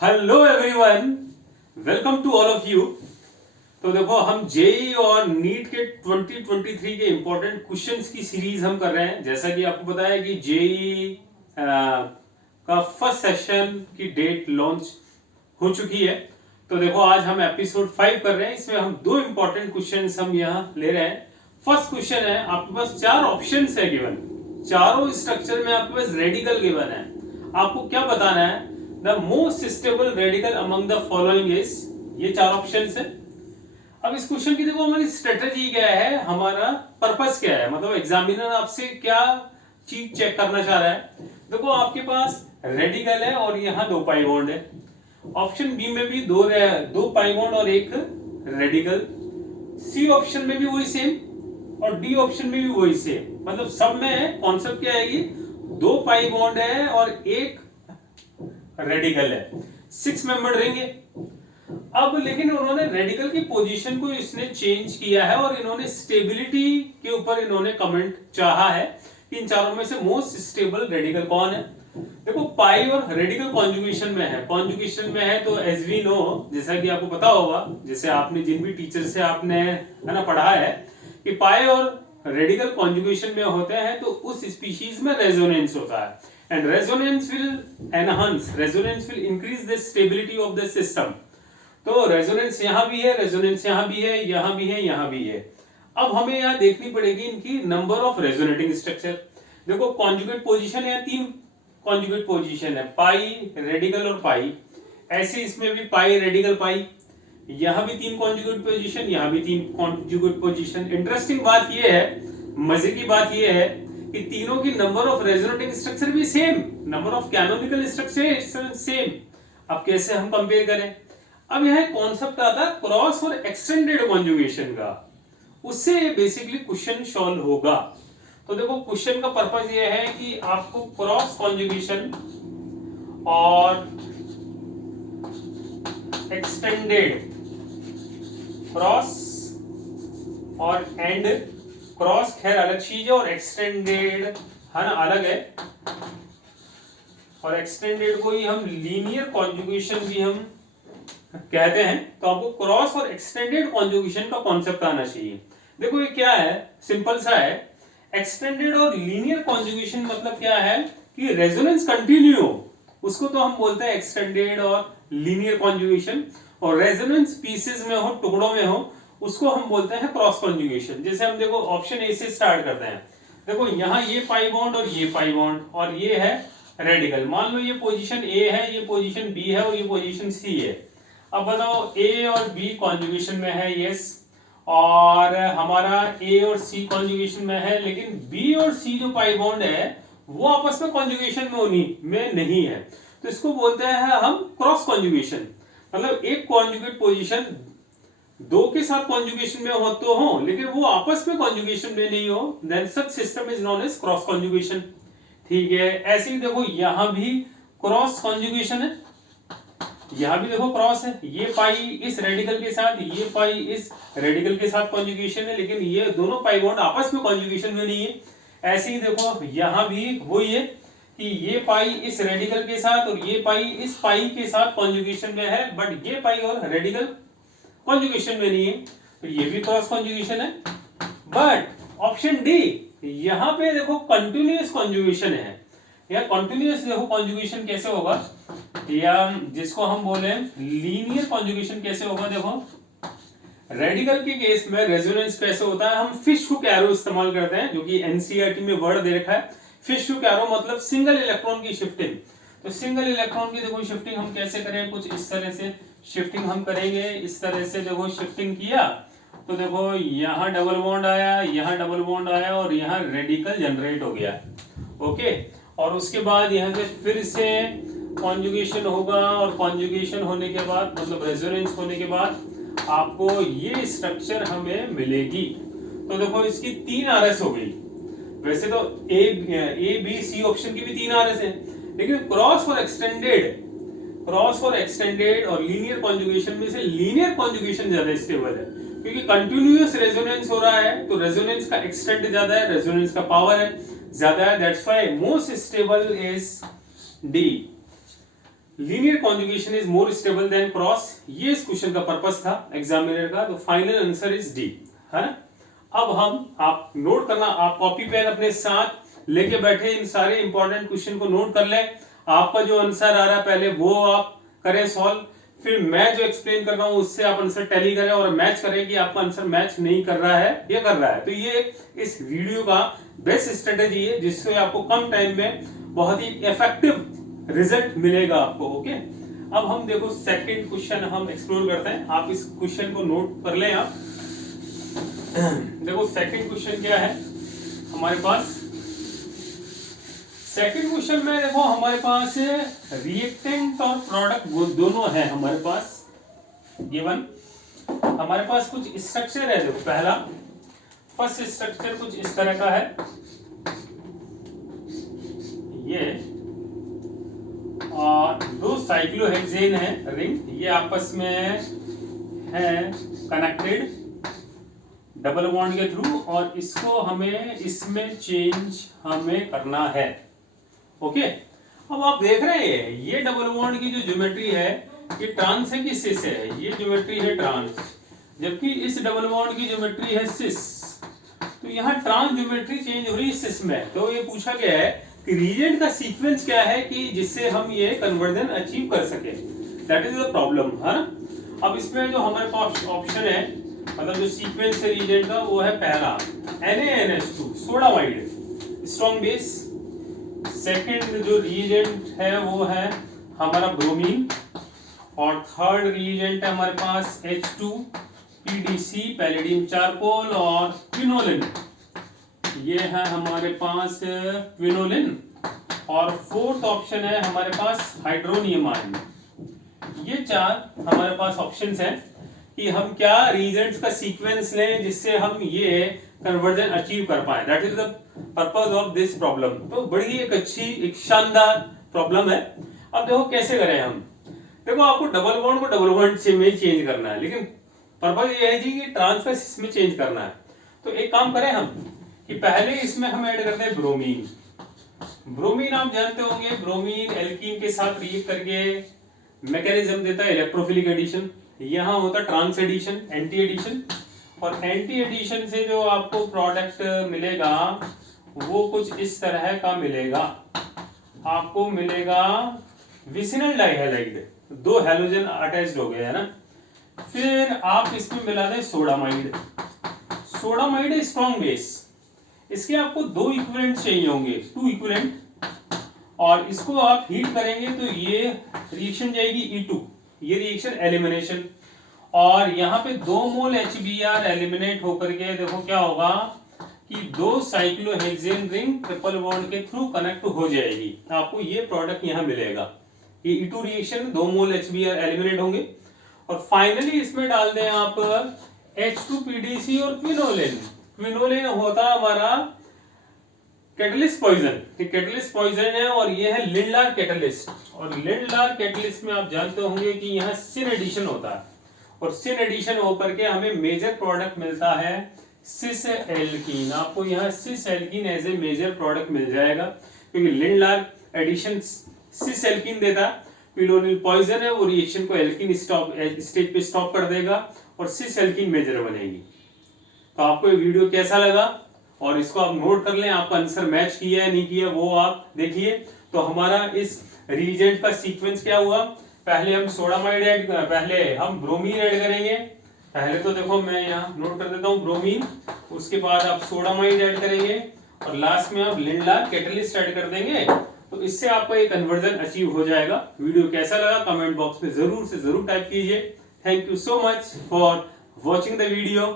Hello everyone, welcome to all of you. तो देखो, हम जेई और नीट के 2023 के इंपॉर्टेंट क्वेश्चंस की सीरीज हम कर रहे हैं। जैसा कि आपको पता है कि जेई का फर्स्ट सेशन की डेट लॉन्च हो चुकी है। तो देखो, आज हम एपिसोड 5 कर रहे हैं। इसमें हम दो इंपॉर्टेंट क्वेश्चंस हम यहाँ ले रहे हैं। फर्स्ट क्वेश्चन है, आपके पास चार ऑप्शंस है गिवन, चारों स्ट्रक्चर में आपके पास रेडिकल गिवन है। आपको क्या बताना है? The most stable radical among the following is, ये चार ऑप्शंस है। अब इस क्वेश्चन की देखो, हमारी स्ट्रेटेजी क्या है, हमारा पर्पस क्या है, मतलब एग्जामिनर आपसे क्या चीज चेक करना चाह रहा है। देखो, आपके पास रेडिकल है और यहाँ दो पाई बॉन्ड है। ऑप्शन बी में भी दो पाई बॉन्ड और एक रेडिकल। सी ऑप्शन में भी वही सेम और डी ऑप्शन में भी वही सेम, मतलब सब में है। कॉन्सेप्ट क्या आएगी, दो पाई बॉन्ड है और एक रेडिकल है, 6 मेंबर रिंग है। अब लेकिन उन्होंने रेडिकल की पोजीशन को इसने चेंज किया है और इन्होंने स्टेबिलिटी के ऊपर इन्होंने कमेंट चाहा है कि इन चारों में से मोस्ट स्टेबल रेडिकल कौन है। देखो, पाई और रेडिकल कॉन्जुगेशन में है। कॉन्जुगेशन में है तो एज वी नो, जैसा कि आपको पता होगा, जैसे आपने जिन भी टीचर से आपने है ना पढ़ा है कि पाई और रेडिकल कॉन्जुगेशन में होते हैं तो उस स्पीशीज में रेजोनेंस होता है and resonance will increase the stability of the system। तो रेजोनेंस यहां भी है, रेजोनेंस यहां भी है, यहां भी है, यहां भी है। अब हमें यहां देखनी पड़ेगी इनकी नंबर ऑफ रेजोनेटिंग स्ट्रक्चर। देखो, कॉन्जुगेट पोजीशन है, 3 कॉन्जुगेट पोजीशन है, पाई, रेडिकल और पाई। ऐसे इसमें भी पाई, रेडिकल, पाई। यहां भी 3 कॉन्जुगेट पोजीशन, यहां भी 3 कॉन्जुगेट पोजीशन। इंटरेस्टिंग बात यह है, मजे की बात यह है कि तीनों की नंबर ऑफ रेजोनेटिंग स्ट्रक्चर भी same, number of canonical structure same. अब कैसे हम कंपेयर करें? अब यह कॉन्सेप्ट आता है क्रॉस और एक्सटेंडेड कॉन्जुगेशन का, उससे बेसिकली क्वेश्चन सॉल्व होगा। तो देखो, क्वेश्चन का पर्पस यह है कि आपको क्रॉस कॉन्जुगेशन और एक्सटेंडेड, क्रॉस और एंड, क्रॉस खैर अलग चीज है और एक्सटेंडेड है ना अलग है। और एक्सटेंडेड को ही हम लीनियर कॉन्जुगेशन भी हम कहते हैं। तो आपको क्रॉस और एक्सटेंडेड कॉन्जुगेशन का कॉन्सेप्ट आना चाहिए। देखो, ये क्या है, सिंपल सा है। एक्सटेंडेड और लीनियर कॉन्जुगेशन मतलब क्या है कि रेजोनेंस कंटिन्यू हो, उसको तो हम बोलते हैं एक्सटेंडेड और लीनियर कॉन्जुगेशन। और रेजोनेंस पीसेस में हो, टुकड़ों में हो, उसको हम बोलते हैं क्रॉस कॉन्जुगेशन। जैसे हम देखो ऑप्शन ए से स्टार्ट करते हैं। देखो, यहाँ ये पाई बॉन्ड और ये पाई बॉन्ड और ये है रेडिकल। मान लो ये पोजीशन ए है, ये पोजीशन बी है और ये पोजीशन सी है। अब बताओ, ए और बी कॉन्जुगेशन में है, यस, और हमारा ए और सी कॉन्जुगेशन में है, लेकिन बी और सी जो पाई बॉन्ड है वो आपस में कॉन्जुगेशन में नहीं है। तो इसको बोलते हैं हम क्रॉस कॉन्जुगेशन। मतलब एक कॉन्जुगेट पोजीशन दो के साथ कॉन्जुगेशन में हो तो हो, लेकिन वो आपस में कॉन्जुगेशन में नहीं हो, then such system is known as cross conjugation. ठीक है, ऐसे ही देखो, यहां भी क्रॉस कॉन्जुगेशन है, यहां भी देखो क्रॉस है। ये पाई इस रेडिकल के साथ, ये पाई इस रेडिकल के साथ कॉन्जुगेशन है, लेकिन ये दोनों पाई बॉन्ड आपस में कॉन्जुगेशन में नहीं है। ऐसे ही देखो, यहां भी वही है कि ये पाई इस रेडिकल के साथ और ये पाई इस पाई के साथ कॉन्जुगेशन में है, बट ये पाई और रेडिकल कॉन्जुगेशन में नहीं है, तो ये भी क्रॉस कॉन्जुगेशन है। बट ऑप्शन डी, यहां पे देखो कंटिन्यूअस कॉन्जुगेशन है। या कंटिन्यूअस देखो कॉन्जुगेशन कैसे होगा, या जिसको हम बोले लीनियर कॉन्जुगेशन कैसे होगा। देखो, रेडिकल के केस में रेजोनेंस कैसे होता है, हम फिश हुक एरो इस्तेमाल करते हैं, जो कि एनसीईआरटी में वर्ड दे रखा है। फिश हुक एरो मतलब सिंगल इलेक्ट्रॉन की शिफ्टिंग। तो सिंगल इलेक्ट्रॉन की देखो शिफ्टिंग हम कैसे करें, कुछ इस तरह से शिफ्टिंग हम करेंगे। इस तरह से देखो शिफ्टिंग किया तो देखो, यहाँ डबल बॉन्ड आया, यहाँ डबल बॉन्ड आया और यहाँ रेडिकल जनरेट हो गया। ओके, और उसके बाद यहाँ से फिर से कॉन्जुगेशन होगा और कॉन्जुगेशन होने के बाद मतलब रेजोनेंस होने के बाद आपको ये स्ट्रक्चर हमें मिलेगी। तो देखो, इसकी 3 आरएस हो गई। वैसे तो ए बी सी ऑप्शन की भी 3 आरएस है, लेकिन क्रॉस और एक्सटेंडेड और लीनियर कॉन्जुगेशन में से लीनियर कॉन्जुगेशन ज्यादा स्टेबल है, क्योंकि कंटिन्यूअस रेजोनेंस हो रहा है तो रेजोनेंस का एक्सटेंट ज्यादा है, रेजोनेंस का पावर है ज्यादा है। That's why most stable is D, linear conjugation is more stable then cross, ये इस क्वेश्चन का पर्पस था एग्जामिनर का। तो फाइनल आंसर इज डी, है ना। अब हम, आप नोट करना, आप कॉपी पेन अपने साथ लेके बैठे, इन सारे इंपॉर्टेंट क्वेश्चन को नोट कर ले। आपका जो आंसर आ रहा है पहले वो आप करें सॉल्व, फिर मैं जो एक्सप्लेन कर रहा हूं उससे आप आंसर टैली करें और मैच करें कि आपका आंसर मैच नहीं कर रहा है या कर रहा है। तो ये इस वीडियो का बेस्ट स्ट्रेटेजी है जिससे आपको कम टाइम में बहुत ही इफेक्टिव रिजल्ट मिलेगा आपको। ओके, अब हम देखो सेकंड क्वेश्चन हम एक्सप्लोर करते हैं। आप इस क्वेश्चन को नोट कर लें। आप देखो सेकंड क्वेश्चन क्या है हमारे पास। सेकंड क्वेश्चन में देखो हमारे पास रिएक्टेंट और प्रोडक्ट वो दोनों है हमारे पास गिवन। हमारे पास कुछ स्ट्रक्चर है। देखो पहला फर्स्ट स्ट्रक्चर कुछ इस तरह का है, ये और दो साइक्लोहेक्सेन है रिंग, ये आपस में है कनेक्टेड डबल बॉन्ड के थ्रू, और इसको हमें इसमें चेंज हमें करना है। ओके, अब आप देख रहे हैं ये डबल बॉन्ड की जो ज्योमेट्री है ये ट्रांस है कि सिस है, ये ज्योमेट्री है ट्रांस, जबकि इस डबल बॉन्ड की ज्योमेट्री है सिस। तो यहाँ ट्रांस ज्योमेट्री चेंज हो रही है सिस में। तो ये पूछा गया है कि रीजेंट का सीक्वेंस क्या है कि जिससे हम ये कन्वर्जन अचीव कर सके, दैट इज द प्रॉब्लम, है ना। अब इसमें जो हमारे पास ऑप्शन है, मतलब जो सीक्वेंस है रीजेंट का, वो है पहला NaNH2 sodamide strong base. Second जो रीजेंट है वो है हमारा ब्रोमीन, और थर्ड रीजेंट है हमारे पास H2PDC पैलेडियम चारकोल और क्विनोलिन, ये है हमारे पास क्विनोलिन। और फोर्थ ऑप्शन है हमारे पास हाइड्रोनियम आयन। ये चार हमारे पास ऑप्शंस हैं कि हम क्या रीजेंट्स का सीक्वेंस लें जिससे हम ये कन्वर्जन अचीव कर पाए। That is the purpose of this problem. तो बड़ी एक अच्छी एक शानदार प्रॉब्लम है। अब देखो कैसे करें हम। देखो आपको डबल बॉन्ड को डबल बॉन्ड में चेंज करना है, लेकिन पर्पस ये है जी कि ट्रांस का इसमें चेंज करना है। तो एक काम करें हम कि पहले इसमें हम ऐड करते हैं ब्रोमीन। ब्रोमीन आप जानते होंगे, ब्रोमीन एल्कीन के साथ रिएक्ट करके मैकेनिज्म देता है इलेक्ट्रोफिलिक एडिशन। यहाँ होता है ट्रांस एडिशन, एंटी एडिशन, और एंटी एडिशन से जो आपको प्रोडक्ट मिलेगा वो कुछ इस तरह का मिलेगा। आपको मिलेगा विसिनल डाइहैलाइड, दो हैलोजन अटैच्ड हो गए, है ना। फिर आप इसमें मिला दें सोडामाइड। सोडामाइड है स्ट्रॉन्ग बेस, इसके आपको दो इक्विवेलेंट चाहिए होंगे, 2 इक्विवेलेंट, और इसको आप हीट करेंगे तो ये रिएक्शन जाएगी E2, ये रिएक्शन एलिमिनेशन, और यहाँ पे 2 मोल HBr एलिमिनेट होकर के देखो क्या होगा कि 2 साइक्लोहेक्सेन रिंग ट्रिपल बॉन्ड के थ्रू कनेक्ट हो जाएगी। आपको ये प्रोडक्ट यहाँ मिलेगा, ये E2 रिएक्शन 2 मोल HBr एलिमिनेट होंगे, और फाइनली इसमें डाल दें आप H2PDC और क्विनोलिन। क्विनोलिन होता है हमारा कैटलिस्ट पॉइजन, कैटलिस्ट पॉइजन है, और ये है लिंडलार कैटलिस्ट। और लिंडलार कैटलिस्ट में आप जानते होंगे कि यहाँ सिन एडिशन होता है, और सिन एडिशन होकर के हमें मेजर प्रोडक्ट मिलता है सिस एल्कीन। आपको यहाँ cis alkene as a major product मिल जाएगा, क्योंकि लिंडलार एडिशन सिस एल्कीन देता है, क्विनोलिन पॉइजन है, वो रिएक्शन को एल्कीन स्टेज पे स्टॉप कर देगा और सिस एल्कीन मेजर बनेगी। तो आपको ये वीडियो कैसा लगा, और इसको आप नोट कर लें, आपका आंसर मैच किया है नहीं किया वो आप देखिए। तो हमारा इस रीजेंट का सीक्वेंस क्या हुआ, पहले हम सोडामाइड पहले हम ब्रोमीन ऐड करेंगे। पहले तो देखो मैं यहाँ नोट कर देता हूँ ब्रोमीन, उसके बाद आप सोडामाइड ऐड करेंगे, और लास्ट में आप लिंडलार कैटलिस्ट ऐड कर देंगे। तो इससे आपका ये कन्वर्जन अचीव हो जाएगा। वीडियो कैसा लगा कमेंट बॉक्स में जरूर से जरूर टाइप कीजिए। Thank you so much for watching the video.